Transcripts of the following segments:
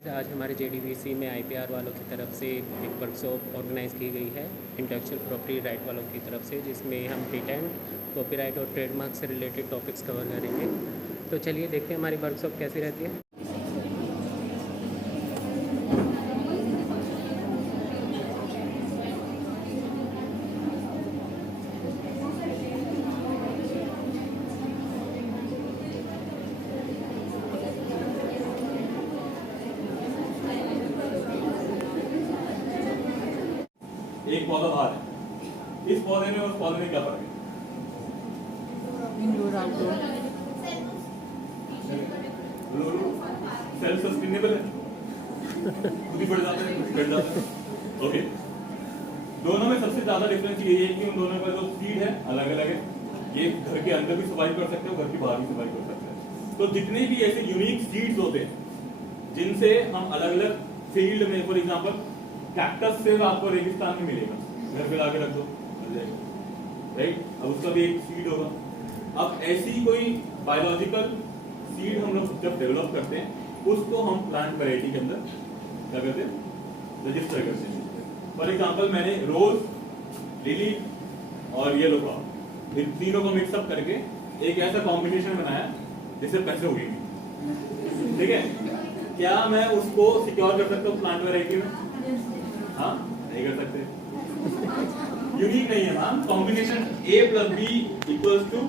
आज हमारे जेडीवीसी में आईपीआर वालों की तरफ से एक वर्कशॉप ऑर्गेनाइज़ की गई है इंटेलेक्चुअल प्रॉपर्टी राइट वालों की तरफ से, जिसमें हम पेटेंट, कॉपीराइट और ट्रेडमार्क से रिलेटेड टॉपिक्स कवर करेंगे। तो चलिए देखते हैं हमारी वर्कशॉप कैसी रहती है। एक पौधा बाहर है, इस पौधे में उस पौधे में क्या फर्क है? इंडोर आउटडोर सेल्फ सस्टेनेबल है, खुद ही बढ़ जाते हैं, खुद ही घट जाते हैं। ओके, दोनों में सबसे ज्यादा डिफरेंस ये है कि उन दोनों का जो सीड है अलग अलग है। ये घर के अंदर भी सर्वाइव कर सकते हो, घर के बाहर भी सर्वाइव कर सकते हैं। तो जितने भी ऐसे यूनिक सीड्स होते हैं जिनसे हम अलग अलग फील्ड में, फॉर एग्जाम्पल कैक्टस से आपको रेगिस्तान में मिलेगा, घर पे लाके रख दो, मिल जाएगा, राइट? अब उसका भी एक सीड होगा। अब ऐसी कोई बायोलॉजिकल सीड हम लोग जब डेवलप करते हैं उसको हम प्लांट वैरायटी के अंदर क्या करते हैं? रजिस्टर करते हैं। फॉर एग्जाम्पल मैंने रोज, लिली और येलो फ्लावर, इन तीनों को मिक्सअप करके एक ऐसा कॉम्बिनेशन बनाया जिससे पैसे उगेंगे। ठीक है, क्या मैं उसको सिक्योर कर सकता हूँ प्लांट वैरायटी में? हाँ, नहीं कर सकते, यूनिक नहीं है ma'am. Combination A plus B equals to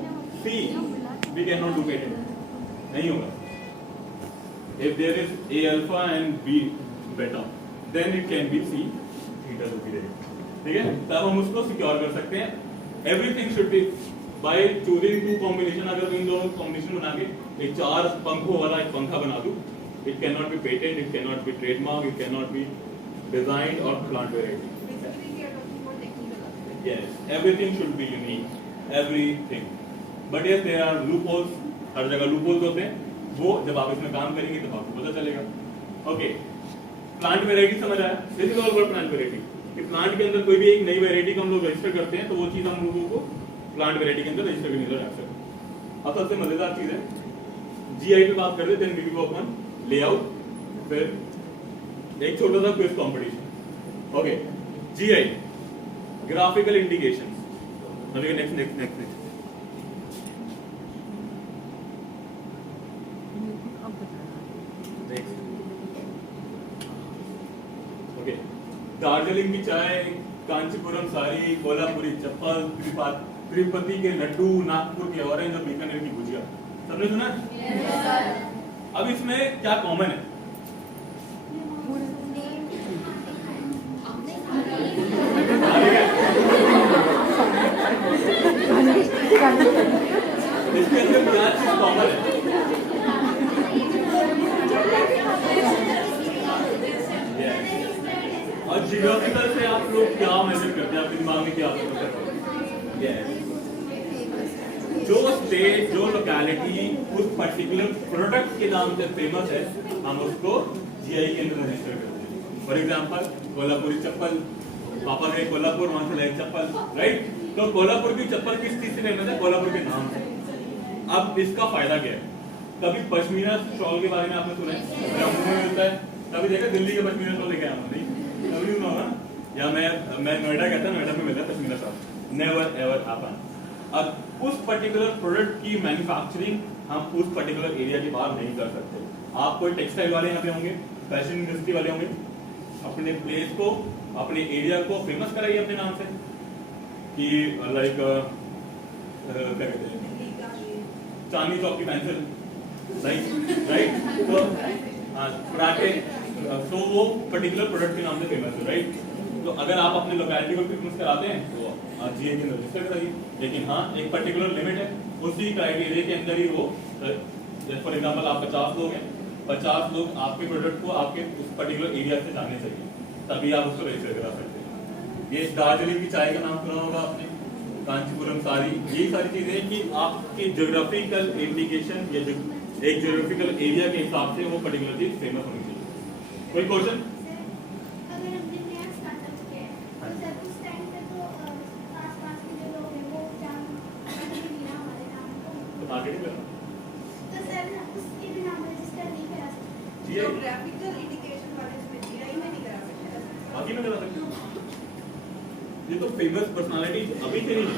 C, we cannot do it, नहीं होगा। If there is A alpha and B beta, then it can be C theta जो भी रहेगा, ठीक है? तब हम उसको सिक्योर कर सकते हैं। Everything should be by choosing two combination। अगर इन दोनों कॉम्बिनेशन बना के एक 4 पंखों वाला एक पंखा बना दूं, it cannot be patent, it cannot be trademark, it cannot be designed or plant variety. Yes, everything should be unique, everything. But yes, there are loopholes. हर जगह loopholes होते हैं, वो जब आप इसमें काम करेंगे तब आपको पता चलेगा। Okay, plant variety समझ आया? This is all about plant variety. कि plant के अंदर कोई भी एक नई variety को हम लोग रजिस्टर करते हैं तो वो चीज हम लोगों को plant variety के अंदर रजिस्टर करने की जरूरत है। अब सबसे मजेदार चीज है, GI पे बात कर रहे थे, वीडियो अपन लेआउट, फिर एक छोटा सा quiz competition. Okay, GI graphical indications. Next next next okay, Darjeeling की चाय, कांचीपुरम साड़ी, कोल्हापुरी चप्पल, तिरुपति के लड्डू, नागपुर के ऑरेंज और बीकानेर की भुजिया, सबने सुना? अब इसमें क्या कॉमन है? इसके अंदर क्या चीज कॉमन है? और जियोग्राफिकल से आप लोग क्या मेजर करते हैं? आपके दिमाग में क्या करते हैं? जो स्टेट, जो लोकेलिटी उस पर्टिकुलर प्रोडक्ट के नाम से फेमस है, हम उसको GI के अंदर रजिस्टर करते हैं। फॉर एग्जांपल कोल्हापुरी चप्पल, पापा गए कोल्हापुर, वहां से लाए चप्पल, राइट? तो कोल्हापुर की चप्पल किस चीज से फेमस है? कोल्हापुर के नाम से। अब इसका फायदा क्या है? कभी पश्मीना शॉल के बारे में आपने सुना है? जम्मू में मिलता है, कभी देखा दिल्ली का पश्मीना शॉल लेके आया? नहीं, कभी सुना होगा। या मैं नोएडा कहता हूँ, नोएडा में मिलता है pashmina shawl, never ever happen. अब उस पर्टिकुलर प्रोडक्ट की मैन्युफैक्चरिंग हम उस पर्टिकुलर एरिया के बाहर नहीं कर सकते। आप कोई टेक्सटाइल वाले यहाँ पे होंगे, फैशन इंडस्ट्री वाले होंगे, अपने प्लेस को, अपने एरिया को फेमस कराइए अपने नाम से, कि लाइक क्या कहते हैं, चांदनी चौक की पेंसिल, राइट? तो पराठे, तो वो पर्टिकुलर प्रोडक्ट के नाम से फेमस है, राइट? तो अगर आप अपने लोकेलिटी को फेमस कराते हैं तो GI के अंदर रजिस्टर कराइए। लेकिन हाँ, एक पर्टिकुलर लिमिट है, उसी क्राइटेरिया के अंदर ही वो, फॉर एग्जाम्पल आप 50 लोग हैं, 50 लोग आपके प्रोडक्ट को आपके उस पर्टिकुलर एरिया से जानने चाहिए, तभी आप उसको रजिस्टर करा सकते हैं। ये दार्जिलिंग की चाय का नाम सुना होगा आपने, कांचीपुरम साड़ी, यही सारी चीजें कि आपकी ज्योग्राफिकल इंडिकेशन या एक ज्योग्राफिकल एरिया के हिसाब से वो पर्टिकुलर चीज फेमस होनी चाहिए। कोई क्वेश्चन? मार्केटिंग करना, तो सर उसके भी नाम रजिस्टर नहीं करा सकते। GI में करा सकते हो। ये तो फेमस पर्सनालिटी अभी से नहीं है,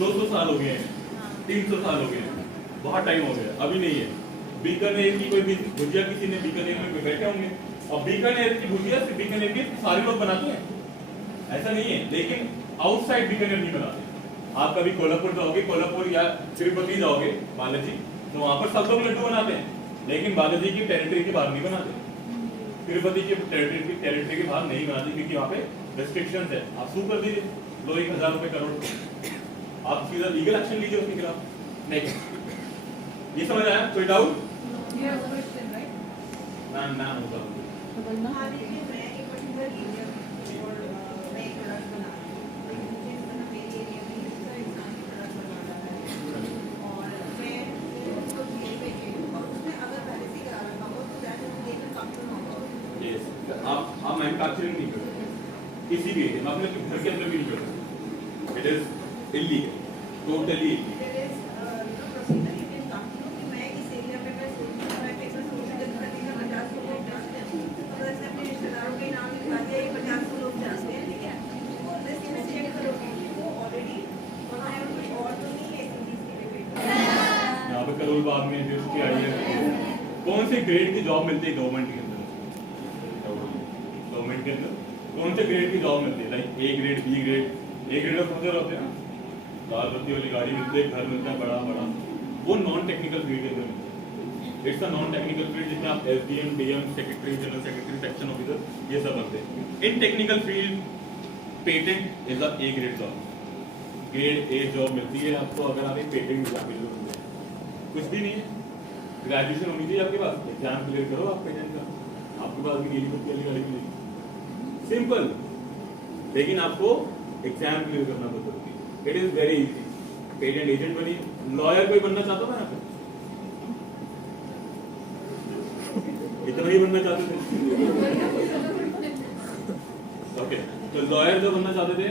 200 साल हो गए हैं, 300 साल हो गए हैं, बहुत टाइम हो गया, अभी नहीं है। बीकानेर की कोई भी भुजिया किसी ने बीकानेर में बैठे होंगे, और बीकानेर की भुजिया सिर्फ बीकानेर के सारे लोग बनाते हैं, ऐसा नहीं है। लेकिन आउटसाइड बीकानेर नहीं बनाते। आप कभी कोल्हापुर जाओगे, कोल्हापुर या तिरुपति जाओगे बालाजी, तो वहां पर सब लोग लड्डू बनाते हैं, लेकिन बालाजी की टेरिटरी के बाहर नहीं बनाते, तिरुपति की टेरिटरी के बाहर नहीं बनाते, क्योंकि वहाँ पे रेस्ट्रिक्शंस है। आप सू कर दीजिए, लो 1000 रुपए करोड़, आप सीधा लीगल एक्शन लीजिए उसके खिलाफ। नेक्स्ट, ये समझ आया? कोई डाउट? ना होगा आप मैन्युफैक्चरिंग नहीं कर सकते किसी भी एरिया में, अपने घर के अंदर भी नहीं कर सकते। It is illegal, totally Karol Bagh में जो उसकी आई है, कौन से ग्रेड की जॉब मिलती है गवर्नमेंट के अंदर? गवर्नमेंट के अंदर कौन से ग्रेड की जॉब मिलती है? Like A grade, B grade. A grade of होते हैं ना, लाल बत्ती वाली गाड़ी मिलती है, घर मिलता है बड़ा बड़ा, वो नॉन टेक्निकल फील्ड के अंदर मिलता है। It's a non technical field जिसमें आप SDM, DM, secretary, general secretary, section officer, ये सब बनते हैं। इन technical field patent is a A grade job, grade A job मिलती है आपको अगर आप एक पेटेंट कुछ भी नहीं है, ग्रेजुएशन होनी चाहिए आपके पास, एग्जाम क्लियर करो, आप पेटेंट करो, आपके पास भी नीली बुक वाली गाड़ी मिलेगी, सिंपल। लेकिन आपको एग्जाम क्लियर करना बहुत जरूरी है। It is very easy. Patent agent बनिए, लॉयर कोई बनना चाहता था यहाँ पे? इतना ही बनना चाहते थे? ओके, तो लॉयर जो बनना चाहते थे,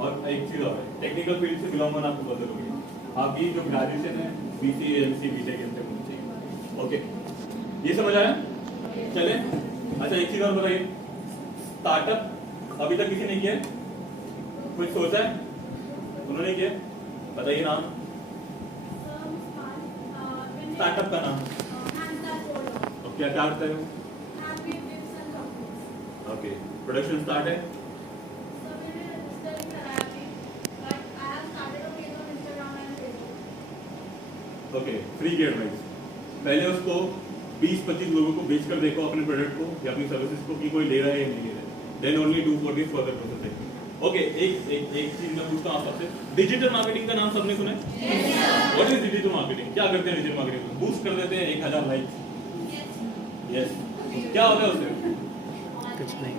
और एक चीज और है, टेक्निकल फील्ड से बिलोंग करना आपको बहुत जरूरी है। आपकी जो ग्रेजुएशन है बीसीए, एमसी, बीटेक इनसे होनी चाहिए। ओके, ये समझ आया? चले, अच्छा एक चीज और बताइए, स्टार्टअप अभी तक किसी ने किया? कुछ सोचा है? उन्होंने किया? बताइए नाम, स्टार्टअप का नाम। क्या करते हो? ओके, प्रोडक्शन स्टार्ट है? ओके, फ्री गेट वाइज पहले उसको 20-25 लोगों को बेच कर देखो अपने प्रोडक्ट को या अपनी सर्विसेज को कि कोई ले रहा है या नहीं ले रहा है, then only do for this further processing. Okay, एक चीज मैं पूछता हूं आप सबसे, डिजिटल मार्केटिंग का नाम सबने सुना है? What is digital marketing? क्या करते हैं डिजिटल मार्केटिंग? बूस्ट कर देते हैं 1000 लाइक्स। यस, क्या होता है उससे? कुछ नहीं।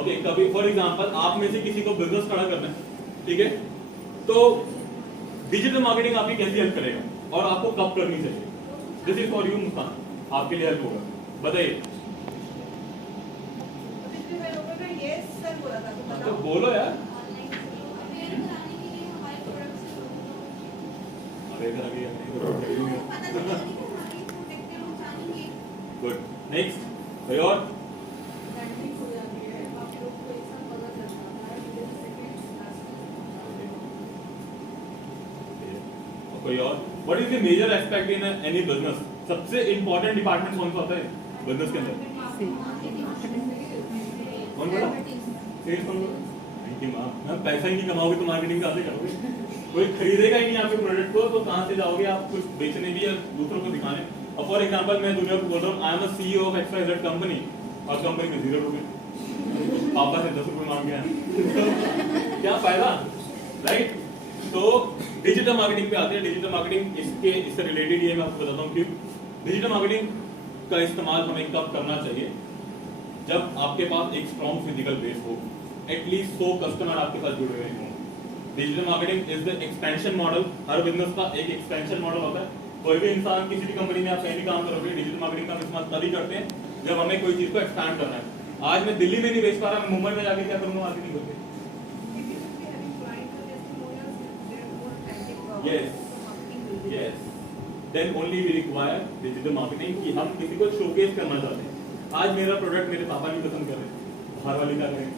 ओके, कभी फॉर एग्जांपल आप में से किसी को बिजनेस खड़ा करना है, ठीक है, तो डिजिटल मार्केटिंग आपकी कैसे हेल्प करेगा और आपको कब करनी चाहिए? दिस इज फॉर यू मुस्कान, आपके लिए हेल्प होगा, बताइए। तो बोलो यार। गुड, नेक्स्ट कोई और? कोई और? What is the major aspect in any business? सबसे important डिपार्टमेंट कौन सा होता है बिजनेस के अंदर? कौन बोला? सेल्स कौन बोला? मैम पैसा ही नहीं कमाओगे तो मार्केटिंग कहाँ से करोगे? कोई खरीदेगा ही नहीं आपके प्रोडक्ट को, तो कहाँ से जाओगे आप कुछ बेचने भी या दूसरों को दिखाने? और फॉर एग्जांपल मैं दुनिया को बोल रहा हूँ, I am a CEO of XYZ company, और कंपनी में 0 रुपए, पापा से 10 रुपए मांग गया, क्या फायदा, राइट? तो डिजिटल मार्केटिंग पे आते हैं। डिजिटल मार्केटिंग इससे रिलेटेड ये मैं आपको बताता हूँ कि डिजिटल मार्केटिंग का इस्तेमाल हमें कब करना चाहिए? जब आपके पास एक स्ट्रॉन्ग फिजिकल बेस हो, एटलीस्ट 100 कस्टमर आपके साथ जुड़े हुए हों। Digital marketing is the expansion model. Her business का एक एक्सपेंशन मॉडल होता है। कोई भी इंसान किसी भी कंपनी में आप कहीं भी काम करोगे, डिजिटल मार्केटिंग का इस्तेमाल तभी करते हैं जब हमें कोई चीज को एक्सपैंड करना है। आज मैं दिल्ली में नहीं बेच पा रहा, मैं मुंबई में जाके क्या करूंगा मार्केटिंग करके? Yes, then only we require digital marketing कि हम किसी को शोकेस करना चाहते हैं। आज मेरा प्रोडक्ट मेरे पापा नहीं पसंद कर रहे, बाहर वाले क्या करें,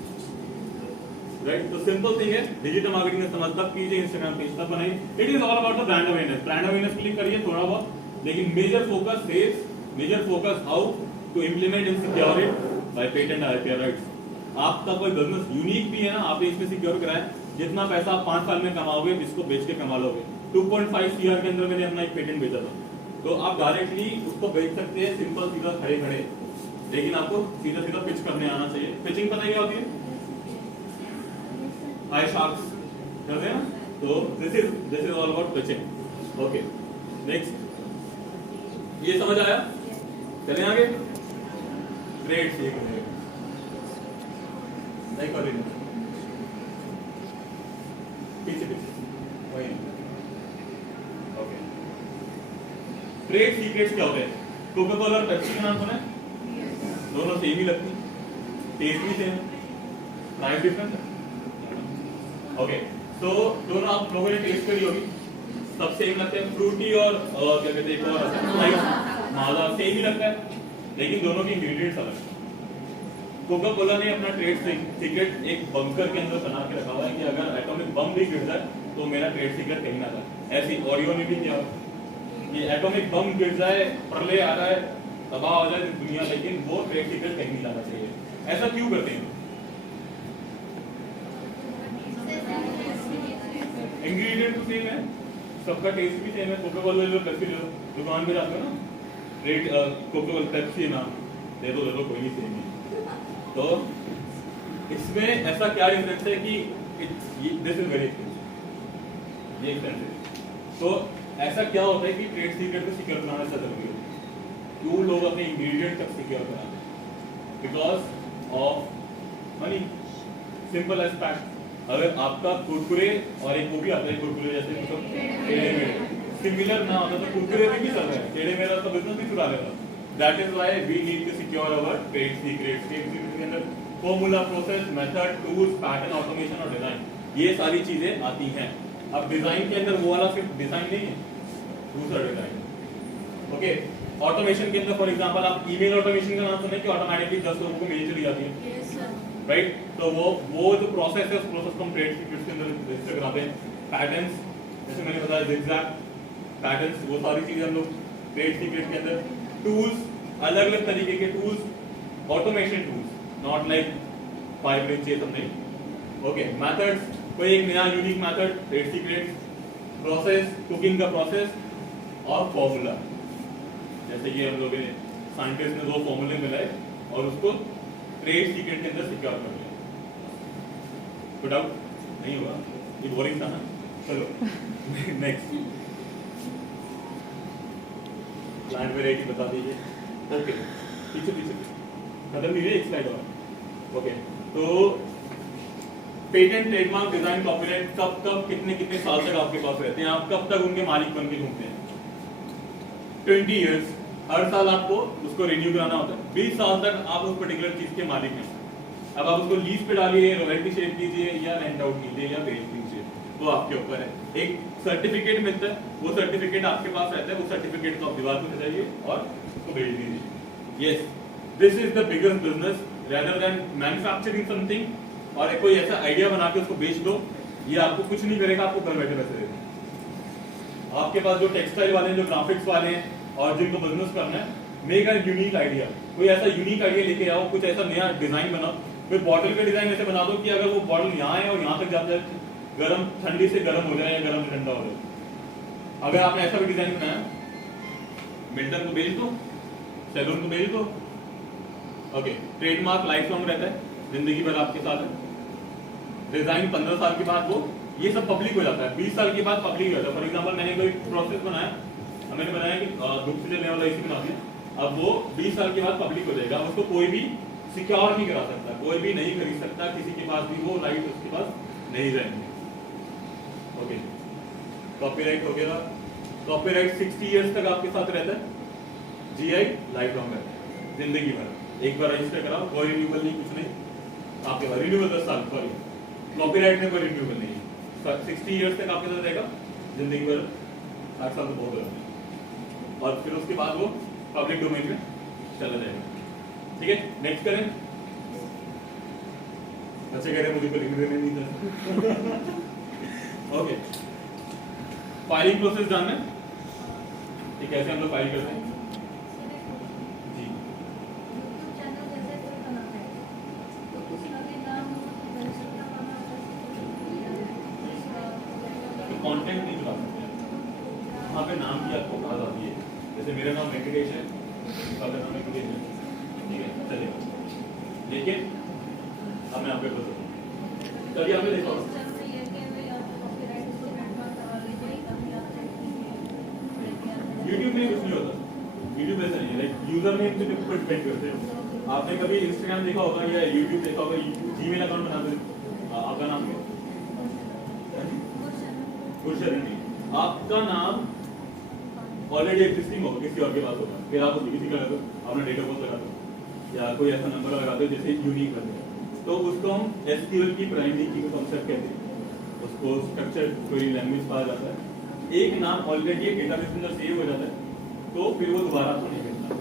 राइट? तो सिंपल थिंग है, डिजिटल मार्केटिंग में समझ तक कीजिए, इंस्टाग्राम पेज तक बनाइए। It is all about the brand awareness. Brand awareness click करिए थोड़ा बहुत, लेकिन major focus sales, major focus how to implement and secure it by patent IPR rights. आपका कोई बिजनेस यूनिक भी है ना, आपने इसमें सिक्योर कराया, जितना पैसा आप 5 साल में कमाओगे इसको बेच के कमा लोगे। 2.5 CR के अंदर मैंने अपना एक पेटेंट बेचा था, तो आप डायरेक्टली उसको बेच सकते हैं सिंपल सीधा खड़े खड़े, लेकिन आपको सीधा सीधा पिच करने आना चाहिए। पिचिंग पता है क्या होती है? हाई शार्क्स करते हैं ना, तो this is all about pitching. Okay, next, ये समझ आया? चलें आगे। ग्रेट, सीख रहे नहीं कर रही, पीछे वही। ओके, ट्रेड सीक्रेट्स क्या होते हैं? कोका कोला और पेप्सी का नाम सुना है? दोनों सेम ही लगती, टेस्ट भी सेम, प्राइस डिफरेंस है। ओके, तो दोनों आप लोगों ने टेस्ट करी होगी, सब सेम लगते हैं। फ्रूटी और क्या कहते हैं और माजा सेम ही लगता है, लेकिन दोनों के इंग्रेडिएंट्स अलग हैं। कोका कोला ने अपना ट्रेड सीक्रेट एक बंकर के अंदर बना के रखा हुआ है कि अगर एटॉमिक बम भी गिर जाए तो मेरा ट्रेड सीक्रेट कहीं ना जाए। ऐसी ओरियो ने भी किया, ये एटॉमिक बम गिर जाए, प्रलय आ जाए, तबाह हो जाए दुनिया, लेकिन वो ट्रेड सीक्रेट कहीं नहीं जाना चाहिए। ऐसा क्यों करते हैं? इंग्रेडिएंट तो सेम है, सबका टेस्ट भी सेम है। कोका कोला ले लो, पेप्सी ले लो, दुकान में जाते हो ना, रेट कोका कोला पेप्सी ना दे दो कोई नहीं, सेम ही। तो इसमें ऐसा क्या डिफरेंस है कि दिस इज वेरी एक्सपेंसिव, ये एक्सपेंसिव। तो ऐसा क्या होता है कि ट्रेड सीक्रेट को सिक्योर बनाना ऐसा जरूरी है, क्यों लोग अपने इंग्रेडिएंट तक सिक्योर बनाते हैं? Because of money. Simple as fact, अगर आपका कुरकुरे और एक वो भी आता है कुरकुरे जैसे मतलब टेढ़े मेढ़े सिमिलर ना होता तो कुरकुरे में भी चल रहा है, टेढ़े मेढ़ा तो बिजनेस भी चुरा लेगा। That is why we need to secure our trade secrets। के अंदर formula, process, method, tools, pattern, automation और डिजाइन, ये सारी चीजें आती हैं। अब डिजाइन के अंदर वो वाला सिर्फ डिजाइन नहीं है, दूसरा डिजाइन। ओके, ऑटोमेशन के अंदर फॉर एग्जांपल आप ईमेल ऑटोमेशन का नाम सुने कि ऑटोमेटिकली 10 लोगों को मेल चली जाती है, राइट? तो वो जो प्रोसेस है उस प्रोसेस को हम ट्रेड सीक्रेट्स के अंदर रजिस्टर कराते हैं। पैटर्न्स, जैसे मैंने बताया जिगजैग पैटर्न्स, वो सारी चीजें हम लोग ट्रेड सीक्रेट के अंदर। टूल्स, अलग अलग तरीके के tools, automation tools, not like 5 inch ये सब नहीं। ओके, मेथड्स, कोई एक नया unique method, trade secrets. Process, cooking का प्रोसेस, और फॉर्मूला, जैसे कि हम लोगों ने साइंटिस्ट ने 2 फॉर्मूले मिलाए और उसको ट्रेड सीक्रेट के अंदर सिक्योर कर लिया। कोई डाउट नहीं हुआ? ये बोरिंग था ना? चलो नेक्स्ट, प्लांट वेराइटी बता दीजिए। ओके, पीछे खत्म कीजिए, एक स्लाइड और। ओके, तो पेटेंट, ट्रेडमार्क, डिजाइन, कॉपीराइट कब कितने साल तक आपके पास रहते हैं? आप कब तक उनके मालिक बन के घूमते हैं? 20 इयर्स। हर साल आपको उसको रिन्यू कराना होता है। 20 साल तक आप उस पर्टिकुलर चीज के मालिक हैं। अब आप उसको लीज पे डालिए, रॉयल्टी शेयर कीजिए या रेंट आउट कीजिए या बेच दीजिए, वो आपके ऊपर है। एक सर्टिफिकेट मिलता है, वो सर्टिफिकेट आपके पास रहता है, वो सर्टिफिकेट को आप दीवार पे सजाइए और उसको भेज दीजिए। Yes, this is the biggest business rather than manufacturing something और कोई ऐसा आइडिया बना के उसको बेच दो। ये आपको कुछ नहीं करेगा, आपको घर बैठे पैसे देगा। आपके पास जो टेक्सटाइल वाले हैं, जो ग्राफिक्स वाले हैं और जिनको बिजनेस करना है, मेक अ यूनिक आइडिया। कोई ऐसा यूनिक आइडिया लेके आओ, कुछ ऐसा नया डिजाइन बनाओ। कोई बॉटल का डिजाइन ऐसे बना दो कि अगर वो बॉटल यहाँ है और यहाँ तक जाता है, गर्म ठंडी से गर्म हो जाए या गर्म से ठंडा हो जाए। अगर आपने ऐसा भी डिजाइन बनाया, मिल्टन को बेच दो, सैलून को बेच दो। ओके, ट्रेडमार्क लाइफ लॉन्ग रहता है, जिंदगी भर आपके साथ है। डिजाइन 15 साल के बाद वो ये सब पब्लिक हो जाता है, 20 साल के बाद पब्लिक हो जाता है। फॉर एग्जांपल मैंने कोई प्रोसेस बनाया, मैंने बनाया कि धूप से जलने वाला एसी बना दिया, अब वो 20 साल के बाद पब्लिक हो जाएगा। उसको कोई भी सिक्योर नहीं करा सकता, कोई भी नहीं खरीद सकता, किसी के पास भी वो राइट उसके पास नहीं रहेंगे। ओके, कॉपीराइट वगैरह, कॉपीराइट 60 इयर्स तक आपके साथ रहता है। जीआई लाइफ लॉन्ग रहता है, जिंदगी भर। एक बार रजिस्टर कराओ, कोई रिन्यूअल नहीं, कुछ नहीं आपके पास। रिन्यूअल 10 साल, सॉरी कॉपीराइट में कोई रिन्यूअल नहीं है। 60 इयर्स तक आपके साथ रहेगा, जिंदगी भर। 60 साल तो बहुत है। और फिर उसके बाद वो पब्लिक डोमेन में चला जाएगा। ठीक है, नेक्स्ट करें। अच्छा कह रहे मुझे को लिखने नहीं था। ओके, फाइलिंग प्रोसेस जानना है कि कैसे हम लोग फाइल करते हैं। जी, कंटेंट नहीं चला सकते, वहाँ पे नाम की आपको बात आती है। जैसे मेरा नाम वेंकटेश है, आपका नाम वेंकटेश है, ठीक है चलेगा। लेकिन अब मैं आपको बता दूँ, कभी आपने देखा होगा YouTube में कुछ नहीं होता। YouTube ऐसा नहीं है, लाइक यूजर नेम से ऊपर डिपेंड करते हो। आपने कभी Instagram देखा होगा या YouTube देखा होगा, Gmail अकाउंट बनाते हैं, आपका नाम क्या? गुरशरण। आपका नाम ऑलरेडी एग्जिस्टिंग होगा, किसी और के पास होगा, फिर आप उसकी किसी का लगा दो, अपना डेट ऑफ बर्थ लगा दो या कोई ऐसा नंबर लगा दो जैसे यूनिक बने, तो उसको हम SQL की प्राइमरी की कॉन्सेप्ट कहते हैं। उसको स्ट्रक्चर क्वेरी लैंग्वेज कहा जाता है। एक नाम ऑलरेडी एक डेटाबेस में सेव हो जाता है तो फिर वो दोबारा तो नहीं मिलता,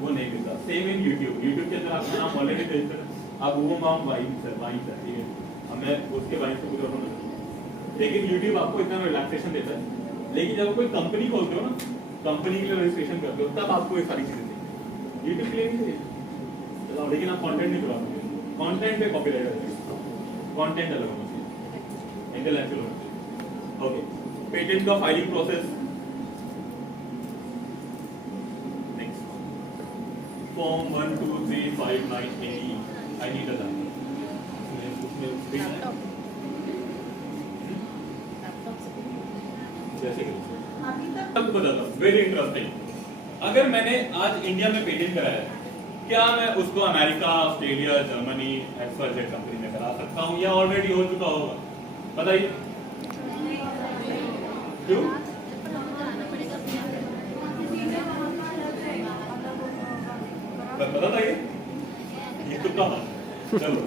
वो नहीं मिलता। सेम इन यूट्यूब के अंदर आपका नाम ऑलरेडी रजिस्टर है, आप वो नाम वाइन सर ठीक है, अब मैं उसके बारे में कुछ और बोलूँ, लेकिन यूट्यूब आपको इतना रिलैक्सेशन देता है। लेकिन जब कोई कंपनी खोलते हो ना, कंपनी के लिए रजिस्ट्रेशन करते हो, तब आपको ये सारी चीजें चाहिए। यूट्यूब के लिए नहीं चाहिए, लेकिन आप कंटेंट नहीं चला सकते। कंटेंट पे कॉपीराइट है, कंटेंट अलग होना चाहिए, इंटेलेक्चुअल होना चाहिए। ओके, पेटेंट का filing process. Next, form 1 2 3 5 9 18 I need a तब बताता हूँ, वेरी इंटरेस्टिंग। अगर मैंने आज इंडिया में पेटेंट कराया है, क्या मैं उसको America, Australia, Germany, XYZ company में करा सकता हूँ या ऑलरेडी हो चुका होगा? बताइए क्यों? बता ये तो कहा। चलो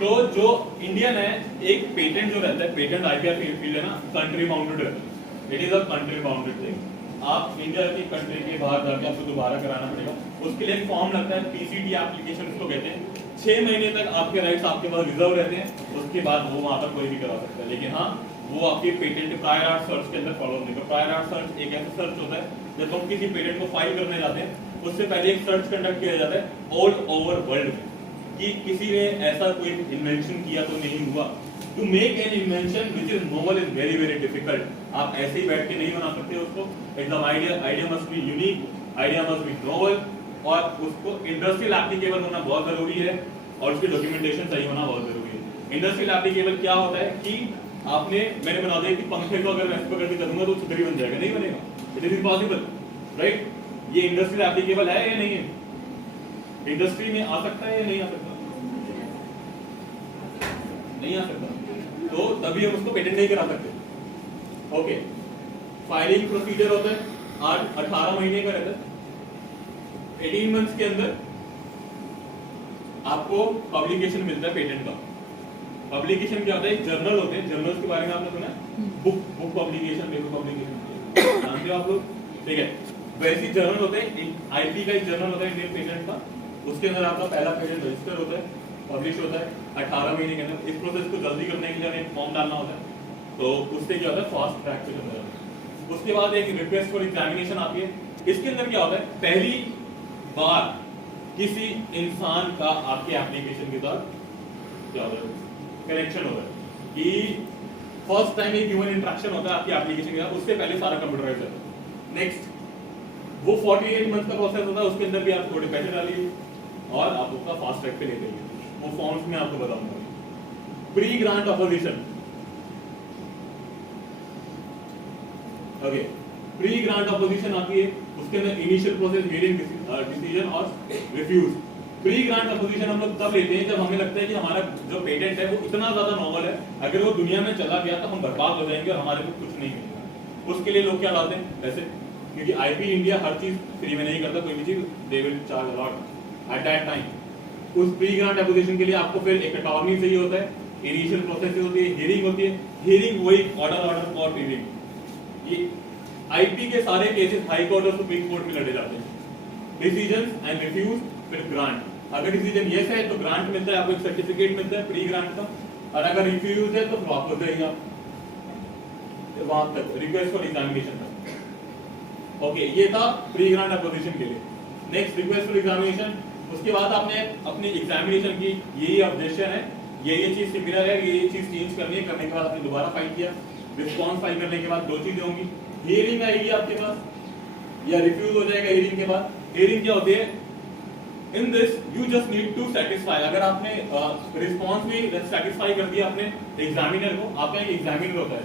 तो जो इंडियन है, एक पेटेंट जो रहता है, पेटेंट IPR फील्ड है ना, कंट्री बाउंडेड है। It is a country bounded thing. आप इंडिया की कंट्री के बाहर जाके आपको दोबारा कराना पड़ेगा। उसके लिए एक फॉर्म लगता है, PCT एप्लीकेशन उसको कहते हैं। 6 महीने तक आपके राइट्स आपके पास रिजर्व रहते हैं, उसके बाद वो वहां पर कोई भी करा सकता है। लेकिन हाँ, वो आपके पेटेंट प्रायर आर्ट सर्च के अंदर फॉलो होने का। प्रायर आर्ट सर्च एक ऐसा सर्च होता है, जब हम किसी पेटेंट को फाइल करने जाते हैं, उससे पहले एक सर्च कंडक्ट किया जाता है ऑल ओवर वर्ल्ड में कि किसी ने ऐसा कोई इन्वेंशन किया तो नहीं हुआ। To make an invention which is novel is very very difficult. आप ऐसे ही बैठ के नहीं बना सकते उसको। एकदम idea must be unique, idea must be novel, और उसको इंडस्ट्रियल एप्लीकेबल होना बहुत जरूरी है, और उसकी डॉक्यूमेंटेशन सही होना बहुत जरूरी है। इंडस्ट्रियल एप्लीकेबल क्या होता है कि मैंने बना दिया कि पंखे को अगर मैं ऐसे पकड़ के करूंगा तो छतरी बन जाएगा, नहीं बनेगा, इट इज इम्पॉसिबल, राइट? ये इंडस्ट्रियल एप्लीकेबल है या नहीं है? इंडस्ट्री में आ सकता है या नहीं आ सकता? नहीं आ सकता, तो तभी हम उसको पेटेंट नहीं करा सकते। ओके, फाइलिंग प्रोसीजर होता है 18 महीने का रहता है। 18 मंथ्स के अंदर आपको पब्लिकेशन मिलता है पेटेंट का। पब्लिकेशन क्या होता है? जर्नल होते हैं, जर्नल्स के बारे में आपने सुना है? बुक पब्लिकेशन, पेपर पब्लिकेशन जानते हो आप लोग? ठीक है, वैसे जर्नल होते हैं। IP का एक जर्नल होता है इंडियन पेटेंट का, उसके अंदर आपका पहला पेटेंट रजिस्टर होता है, पब्लिश होता है 18 महीने के अंदर। इस प्रोसेस को जल्दी करने के लिए हमें फॉर्म डालना होता है, तो उससे क्या होता है? फास्ट ट्रैक पे चलता है। उसके बाद एक रिक्वेस्ट फॉर एग्जामिनेशन आती है। इसके अंदर क्या होता है? पहली बार किसी इंसान का आपके एप्लीकेशन के साथ क्या होता है? कनेक्शन होता है कि फर्स्ट टाइम एक ह्यूमन इंटरेक्शन होता है आपकी एप्लीकेशन के साथ, उससे पहले सारा कंप्यूटराइज्ड है। नेक्स्ट, वो 48 मंथ का प्रोसेस होता है, उसके अंदर भी आप थोड़े पैसे डालिए और आप उसका फास्ट ट्रैक पे ले जाइए। वो फॉर्म्स में आपको बताऊंगा। Pre grant opposition, okay, pre grant opposition आती है, उसके अंदर इनिशियल प्रोसेस, हियरिंग, डिसीजन और रिफ्यूज। प्री ग्रांट अपोजिशन हम लोग तब लेते हैं जब हमें लगता है कि हमारा जो पेटेंट है वो इतना ज्यादा नॉवल है, अगर वो दुनिया में चला गया तो हम बर्बाद हो जाएंगे और हमारे को कुछ नहीं मिलेगा। उसके लिए लोग क्या डालते हैं पैसे, क्योंकि IP इंडिया हर चीज फ्री में नहीं करता, कोई भी चीज they will charge a lot at that time. उस प्री ग्रांट एप्लीकेशन के लिए आपको फिर एक अटॉर्नी चाहिए होता है, इनिशियल प्रोसेस होती है, हियरिंग होती है। हियरिंग वही ऑर्डर फॉर हियरिंग, ये आईपी के सारे केसेस हाई कोर्ट और सुप्रीम कोर्ट में लड़े जाते हैं। डिसीजंस एंड रिफ्यूज फिर ग्रांट। अगर डिसीजन यस है तो ग्रांट मिलता है, आपको एक सर्टिफिकेट मिलता है प्री ग्रांट का, और अगर रिफ्यूज है तो वापस जाएगा वहां तक रिक्वेस्ट फॉर एग्जामिनेशन तक। ओके, ये था प्री ग्रांट अपोजिशन के लिए। नेक्स्ट रिक्वेस्ट फॉर एग्जामिनेशन, उसके बाद आपने अपनी एग्जामिनेशन की यही ऑब्जेक्शन है, ये चीज सिमिलर है, ये चीज चेंज करनी है, करने के बाद आपने दोबारा फाइल किया, रिस्पॉन्स फाइल करने के बाद दो चीजें होंगी, हियरिंग आएगी आपके पास या रिफ्यूज हो जाएगा हियरिंग के बाद। हियरिंग क्या होती है? In this you just need to satisfy, अगर आपने रिस्पॉन्स भी सेटिस्फाई कर दिया अपने एग्जामिनर को, आपका एक एग्जामिनर होता है,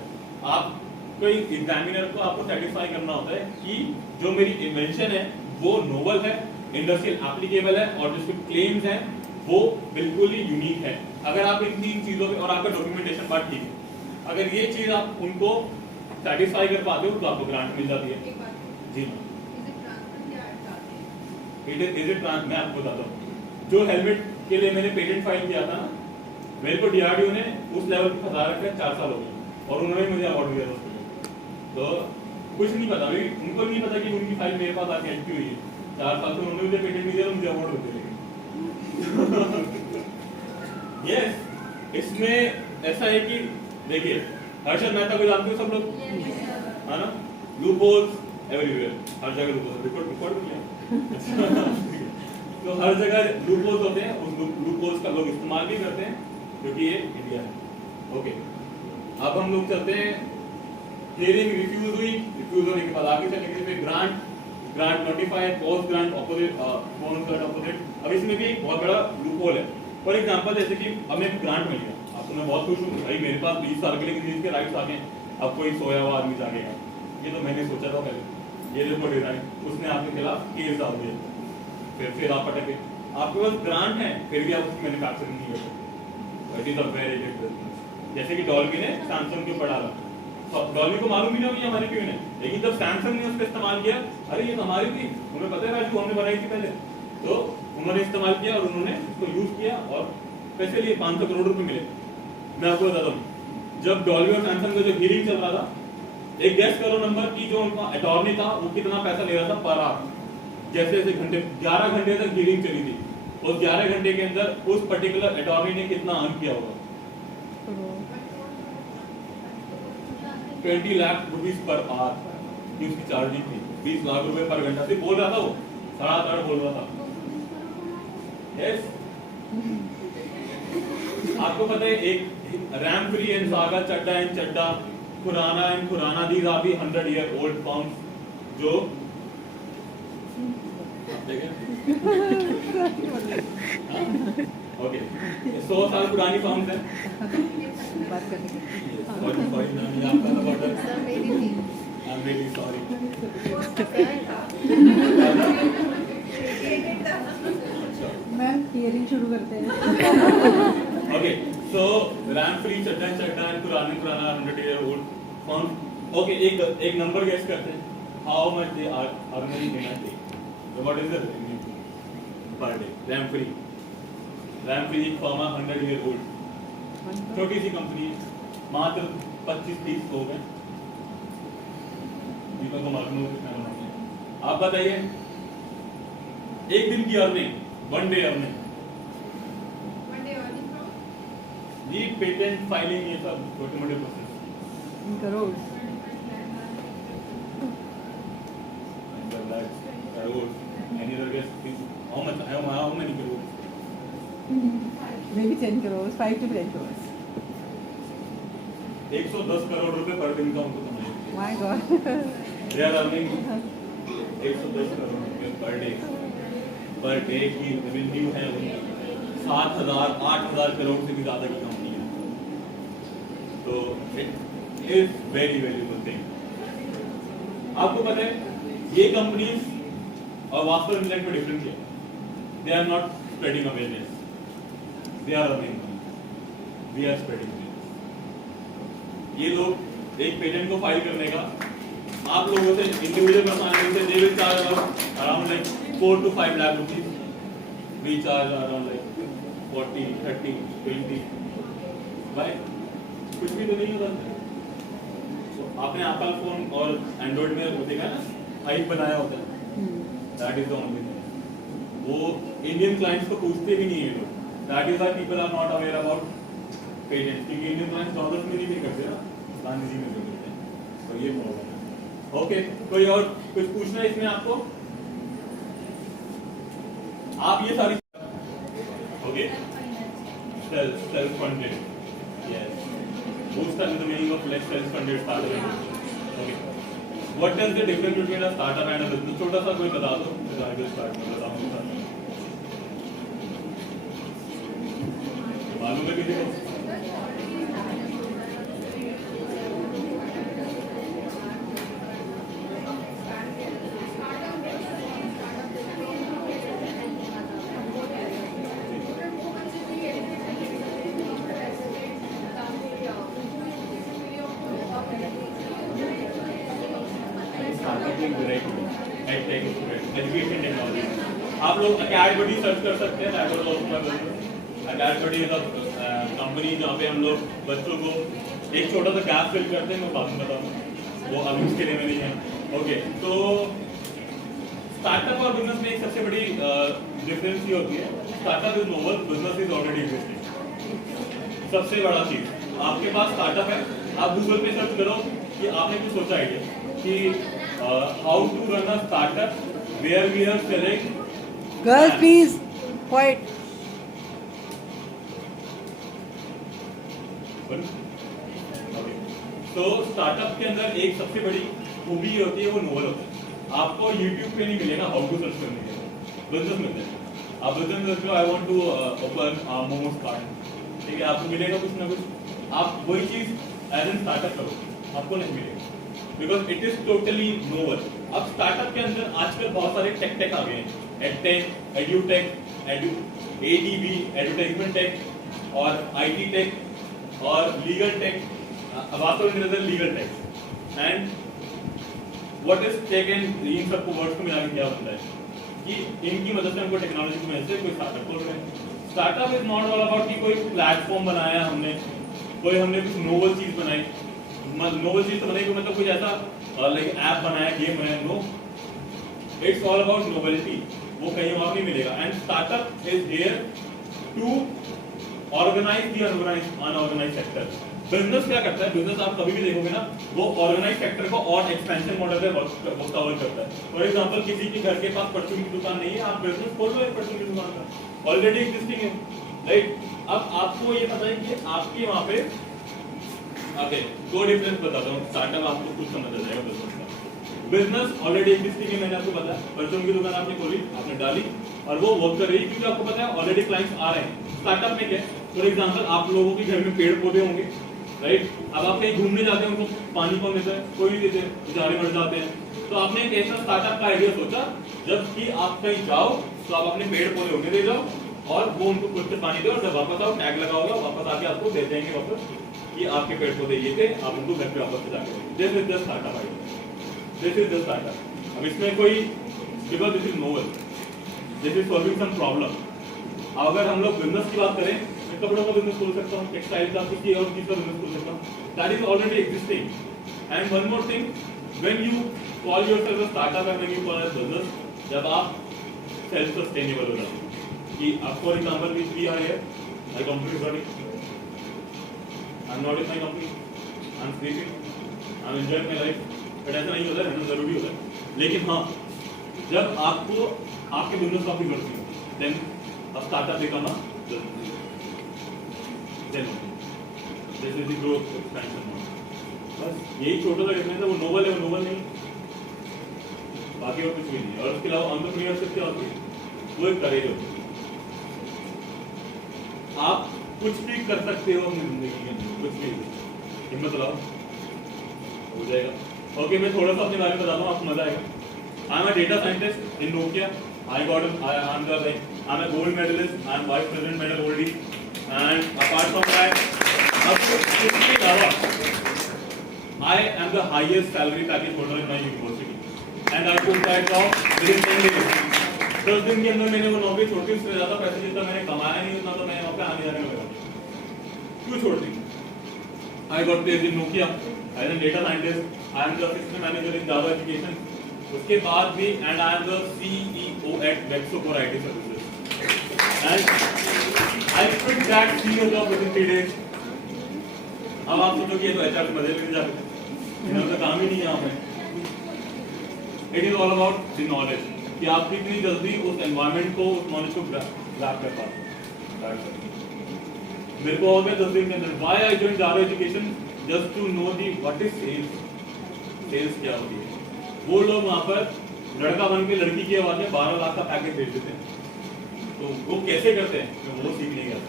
आप कोई एग्जामिनर को आपको सेटिस्फाई करना होता है कि जो मेरी इन्वेंशन है वो नोवेल है, इंडस्ट्रियल एप्लीकेबल है, और जिसके क्लेम्स हैं वो बिल्कुल ही यूनिक है। अगर आप इन तीन चीजों पे, और आपका डॉक्यूमेंटेशन पार्ट ठीक है, अगर ये चीज आप उनको सेटिस्फाई कर पाते हो तो आपको ग्रांट मिल जाती है। जी इज इट ट्रांस, मैं आपको बताता हूँ, जो हेलमेट के लिए मैंने पेटेंट फाइल किया था ना, मेरे को डीआरडीओ ने उस लेवल पे फंसा रखा है, 4 साल हो गए, और उन्होंने मुझे अवार्ड दिया था उसके लिए। तो कुछ नहीं पता, उनको नहीं पता कि उनकी फाइल मेरे पास आके एक्टिव हुई है। 4 साल से उन्होंने मुझे पेटेंट नहीं दिया, मुझे अवार्ड होते रहे। यस, इसमें ऐसा है कि देखिए, हर्षद मेहता को जानते हो सब लोग, है ना? लूपहोल्स एवरीवेयर, हर जगह लूपहोल्स, रिकॉर्ड किया। तो हर जगह लूपहोल्स होते हैं, उस लूपहोल्स का लोग इस्तेमाल भी करते हैं, क्योंकि ये इंडिया है। ओके, अब हम लोग चलते हैं, हियरिंग रिफ्यूज हुई, रिफ्यूज होने के बाद आगे चलेंगे फिर grant notified, post grant opposite, opposite. अब इसमें भी एक बहुत बड़ा लूपहोल है। फॉर एग्जांपल, जैसे कि हमें ग्रांट मिल गया, अब तो मैं बहुत खुश हूँ भाई, मेरे पास 20 साल के लिए किसी के राइट्स आ गए, अब कोई सोया हुआ आदमी जागेगा, ये तो मैंने सोचा था पहले, ये देखो डिजाइन, उसने आपके खिलाफ केस डाल दिया, फिर आप अटके, आपके पास ग्रांट है फिर भी आप उसकी मैन्युफैक्चरिंग नहीं करते। It is a very big business. जैसे कि डॉल्बी ने सैमसंग के ऊपर डाला, तो डॉल्बी को मालूम ही नहीं होगी हमारी क्यों है, लेकिन जब सैमसंग ने उसका इस्तेमाल किया, अरे ये तो हमारी थी, उन्हें पता है राजू, हमने बनाई थी पहले, तो उन्होंने इस्तेमाल किया और उन्होंने उसको यूज किया और पैसे लिए, 500 करोड़ रुपए मिले। मैं आपको बताता हूँ, जब डॉल्बी और सैमसंग का जो हियरिंग चल रहा था, एक गेस करो नंबर की जो उनका अटॉर्नी था वो कितना पैसा ले रहा था पर आवर। जैसे जैसे घंटे, 11 घंटे तक हियरिंग चली थी, उस 11 घंटे के अंदर उस पर्टिकुलर अटॉर्नी ने कितना अर्न किया होगा? 20 लाख रुपीस पर आवर की उसकी चार्जिंग थी, 20 लाख रुपए पर घंटा से बोल रहा था वो, 3.5 बोल रहा था। यस, आपको पता है एक Remfry and Sagar, Chadha and Chadha, Khurana and Khurana, these are the 100 year old firms, जो ओके 100 साल पुरानी फॉर्म्स हैं। सॉरी नाम आपका तो border, I am really sorry. Ma'am hearing शुरू करते हैं। Okay, so RAM free Chadha and पुराना 100 year old फॉर्म। Okay, एक नंबर गेस करते हैं, how much they are earning in a day? So what is the revenue per day? RAM free एक form 100 year old, छोटी सी कंपनी है, मात्र 25-30 लोग हैं, दीपक को मालूम है कितना बनाते हैं। आप बताइए, एक दिन की अर्निंग, वन डे अर्निंग, जी पेटेंट फाइलिंग, ये सब छोटे मोटे process, crore, any other guess? How many crores? maybe 10 crores, 5 to 10 crores. 110 crore रुपए पर दिन का उनको कमाई। My God. They are earning 110 crore रुपए पर डे की रेवेन्यू है उनकी, 7,000-8,000 करोड़ से भी ज्यादा की कंपनी है। तो it is very good thing. आपको पता है ये कंपनीज और वास्तव इंग्लैंड में डिफरेंस है, they are not spreading awareness, they are earning money, we are spreading awareness. ये लोग एक पेटेंट को फाइल करने का आप लोगों से इंडिविजुअल पर्सनालिटी से they will charge around like 4 to 5 lakh rupees, we charge around like 40, 30, 20, भाई कुछ भी तो नहीं होता। तो आपने एप्पल फोन और एंड्रॉइड में देखा ना हाइप बनाया होता है, that is the only thing. वो इंडियन क्लाइंट्स को पूछते भी नहीं है लोग, that is why people are not aware about patent, क्योंकि इंडियन क्लाइंट्स डॉलर्स में नहीं करते ना, गांधी में करते हैं, तो ये प्रॉब्लम है। ओके, कोई और कुछ पूछना है इसमें आपको? आप ये सारी okay self funded, yes, boost up the meaning of less self-funded startup. Okay. What is the difference between a startup and a business? छोटा सा कोई बता दो, I will start में बताऊंगा। मालूम है किसी को? आप लोग अकेडमी सर्च कर सकते हैं, अकेडमी इज कंपनी जहाँ पे हम लोग बच्चों को एक छोटा सा गैप फिल करते हैं, मैं बाद में बताऊंगा, वो अभी उसके लिए में नहीं है। ओके, तो स्टार्टअप और बिजनेस में एक सबसे बड़ी डिफरेंस ये होती है, startup is novel, business is already existing. सबसे बड़ा चीज, आपके पास स्टार्टअप है, आप गूगल पे सर्च करो कि आपने कुछ सोचा आइडिया कि how to run a startup where we are selling. Girls, please, quiet. तो स्टार्टअप के अंदर एक सबसे बड़ी खूबी ये होती है, वो नोवेल होता है। आपको YouTube पे नहीं मिलेगा हाउ टू सर्च करने के लिए, बिजनेस मिलता है। आप बिजनेस में search, I want to open momos cart, ठीक है, आपको मिलेगा कुछ ना कुछ, आप वही चीज एज एन स्टार्टअप करो, आपको नहीं मिलेगा, because it is totally novel. अब स्टार्टअप के अंदर आजकल बहुत सारे टेक आ गए हैं, edtech, edutech, ADB, advertisement tech, और आईटी टेक, और लीगल टेक। अब बात करें legal tech and what is tech, and इन सबको वर्ड्स को मिलाकर क्या बनता है कि इनकी मदद से हमको टेक्नोलॉजी की मदद से कोई स्टार्टअप खोल रहे हैं। Startup is not all about कि कोई प्लेटफॉर्म बनाया हमने, हमने कुछ नोवल चीज बनाई, नोवल चीज तो बनाई को मतलब कुछ ऐसा लाइक ऐप बनाया, गेम बनाया, no, it's all about novelty, वो कहीं और नहीं मिलेगा। And startup is here to organise the unorganised sector. Business क्या करता है, बिजनेस आप कभी भी देखोगे ना, वो ऑर्गेनाइज सेक्टर को और एक्सपेंशन मॉडल पे वो कवर करता है। फॉर एग्जांपल, किसी के घर के पास परचून की दुकान नहीं है, आप बिजनेस खोल लो एक परचून की दुकान का, ऑलरेडी एग्जिस्टिंग है, राइट। अब आपको ये पता है कि आपके वहां पे ओके, दो डिफरेंस बताता हूँ, स्टार्टअप आपको कुछ समझ आ जाएगा बिजनेस का। बिजनेस ऑलरेडी एग्जिस्टिंग है, मैंने आपको बताया, परचून की दुकान आपने खोली, आपने डाली और वो वर्क कर रही है, क्योंकि आपको पता है ऑलरेडी क्लाइंट्स आ रहे हैं। स्टार्टअप में क्या है, फॉर एग्जांपल आप लोगों के घर में पेड़ पौधे होंगे, राइट, अब आप कहीं घूमने जाते हैं, उनको पानी कौन देता है, कोई नहीं देते, बेचारे मर जाते हैं। तो आपने एक ऐसा स्टार्टअप का आइडिया सोचा, जब कि आप कहीं जाओ तो आप अपने पेड़ पौधे होने दे जाओ और वो उनको खुद से पानी दो, और जब वापस आओ टैग लगाओगे, वापस आके आपको दे देंगे वापस कि आपके पेड़ पौधे ये थे, आप उनको घर पे वापस जाके, this is the startup idea, this is the startup. अब इसमें कोई, because this is novel, this is solving some problem. अगर हम लोग बिजनेस की बात करें, मैं कपड़ों का बिजनेस खोल सकता हूँ, टेक्सटाइल का, किसी और चीज का बिजनेस खोल सकता हूँ, that is already existing. And one more thing, when you call yourself a startup and when you call it business, जब आप सेल्फ सस्टेनेबल हो जाते हैं कि आप, for example, we are here, my company is running, I am not in my company, I am sleeping, I am enjoying my life, but ऐसा नहीं होता है, रहना जरूरी होता है। लेकिन हाँ, जब आपको आपके बिजनेस काफी जरूरत है, then a startup become a business. Then this is the growth expansion model. बस यही छोटा सा डिफरेंस है, वो नोवेल है, वो नोवेल नहीं, बाकी और कुछ भी नहीं। और उसके अलावा एंटरप्रेन्योरशिप क्या होती है, वो एक करेज होती है। आप कुछ भी कर सकते हो अपनी जिंदगी के अंदर, कुछ भी, हिम्मत लगाओ, हो जाएगा। ओके, मैं थोड़ा सा अपने बारे में बताता हूँ, आपको मजा आएगा। I am a data scientist in Nokia. I'm a gold medalist, I'm vice president medal holding, and apart from that, इसके अलावा I am the highest salary package holder in my university, and I took that job within 10 days. 10 दिन के अंदर मैंने वो नौकरी छोड़ दी, उससे ज़्यादा पैसे जितना मैंने कमाया नहीं, उतना तो मैंने वहाँ पे आने जाने में लगा। क्यों छोड़ दी? I got placed in Nokia as a data scientist. I am the system manager in Java education. उसके बाद भी and I am the CEO at Vexo for IT services. And I quit that CEO job within 3 days. अब आप सोचो कि ये तो HR से मजे लेने जाते हैं, इन्होंने तो काम ही नहीं यहाँ पे. It is all about the knowledge कि आप कितनी जल्दी उस environment को, उस knowledge को grab कर पाते हैं. मेरे को हो गया 10 दिन के अंदर. Why I joined Java education? Just to know the what is sales. Sales क्या होती है? वो लोग वहाँ पर लड़का बन के लड़की की आवाज़ में 12 लाख का पैकेज भेज देते हैं. तो वो कैसे करते हैं? मैं वो सीख नहीं गया.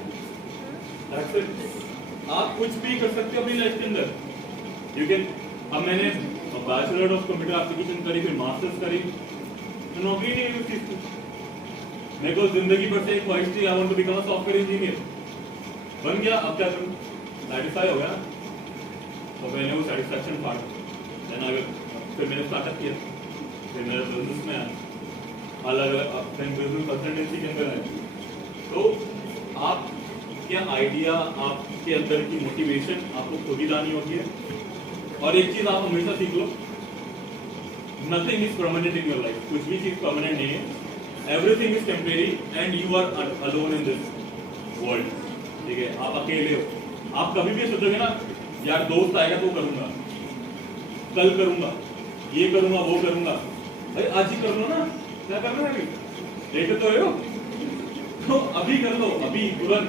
आप कुछ भी कर सकते हो अपनी लाइफ के अंदर. You can. अब मैंने बैचलर ऑफ कंप्यूटर एप्लीकेशन करी, फिर मास्टर्स करी, तो नौकरी नहीं मिली थी. मेरे को जिंदगी भर से एक ख्वाहिश थी, I want to become a software engineer. बन गया. अब क्या करूँ? सेटिस्फाई हो गया. तो मैंने वो सेटिस्फैक्शन पार्ट फिर मैंने स्टार्टअप किया. फिर मेरे बिजनेस में आया, अलग अलग अपने बिजनेस कंसल्टेंसी के अंदर आए. तो आप क्या आइडिया, आपके अंदर की मोटिवेशन आपको खुद ही लानी होती है. और एक चीज आप हमेशा सीख लो, nothing is permanent in your life. कुछ भी चीज परमानेंट नहीं है. Everything is temporary and you are alone in this world. ठीक है, आप अकेले हो. आप कभी भी सोचोगे ना यार दोस्त आएगा तो करूंगा, कल करूंगा, ये करूंगा, वो करूंगा. भाई आज ही कर लो ना. क्या करना है अभी? लेटे तो हो, तो अभी कर लो, अभी तुरंत.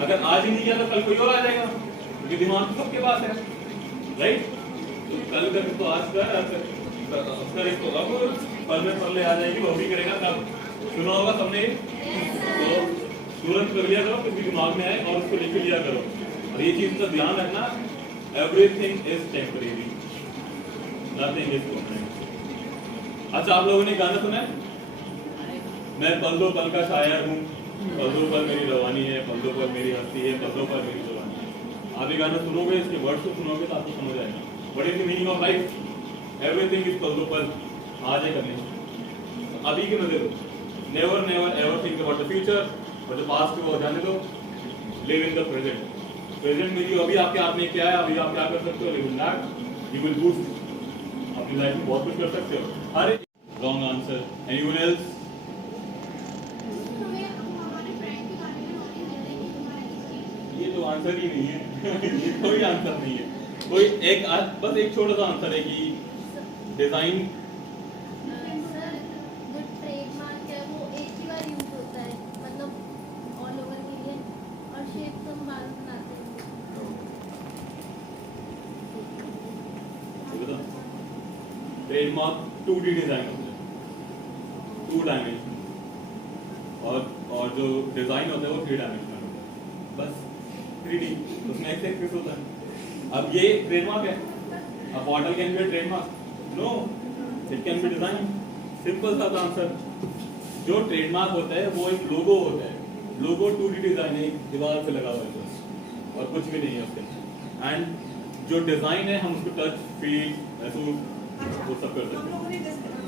अगर आज ही नहीं किया तो कल कोई और आ जाएगा, क्योंकि दिमाग तो सबके पास है, राइट. तो कल कर तो आज कर इसको अब पल में पल ले आ जाएगी, वो भी करेगा. तब सुना होगा सबने, तो तुरंत कर लिया करो, किसी दिमाग में आए और उसको लिख लिया करो. और ये चीज का ध्यान रखना, everything is temporary, nothing is permanent. अच्छा, आप लोगों ने गाना सुना है? मैं पल दो पल का शायर हूँ, पल दो पल मेरी रवानी है, पल दो पल मेरी हस्ती है, पल दो पल मेरी जवानी है. आप ये गाना सुनोगे, इसके वर्ड्स को सुनोगे तो आपको समझ आएगा what is the meaning of life. Everything is पल दो पल, आज है करने. अभी के मजे लो. Never never ever think about the future और द पास्ट को जाने दो. Live in the present. Present में जो अभी आपके हाथ में क्या है, अभी आप क्या कर सकते हो, live in that. You will boost. अपनी लाइफ में बहुत कुछ कर सकते हो. अरे रॉन्ग आंसर. Anyone else? ये तो आंसर ही नहीं है. ये कोई आंसर नहीं है. कोई एक बस एक छोटा सा आंसर है कि डिजाइन ट्रेडमार्क 2D डिजाइन होता है, 2 डायमेंशन. और जो डिजाइन होता है वो 3 डायमेंशनल होता है. बस 3D, उसमें एक्स एक्सिस होता है. अब ये ट्रेडमार्क है. अब bottle can be trademark? No, it can be design. Simple सा आंसर. जो ट्रेडमार्क होता है वो एक लोगो होता है. लोगो 2D डिजाइन है, दीवार पे लगा हुआ है बस, और कुछ भी नहीं है उसके. एंड जो डिजाइन है हम उसको टच, फील, महसूस वो सब कर सकते हैं.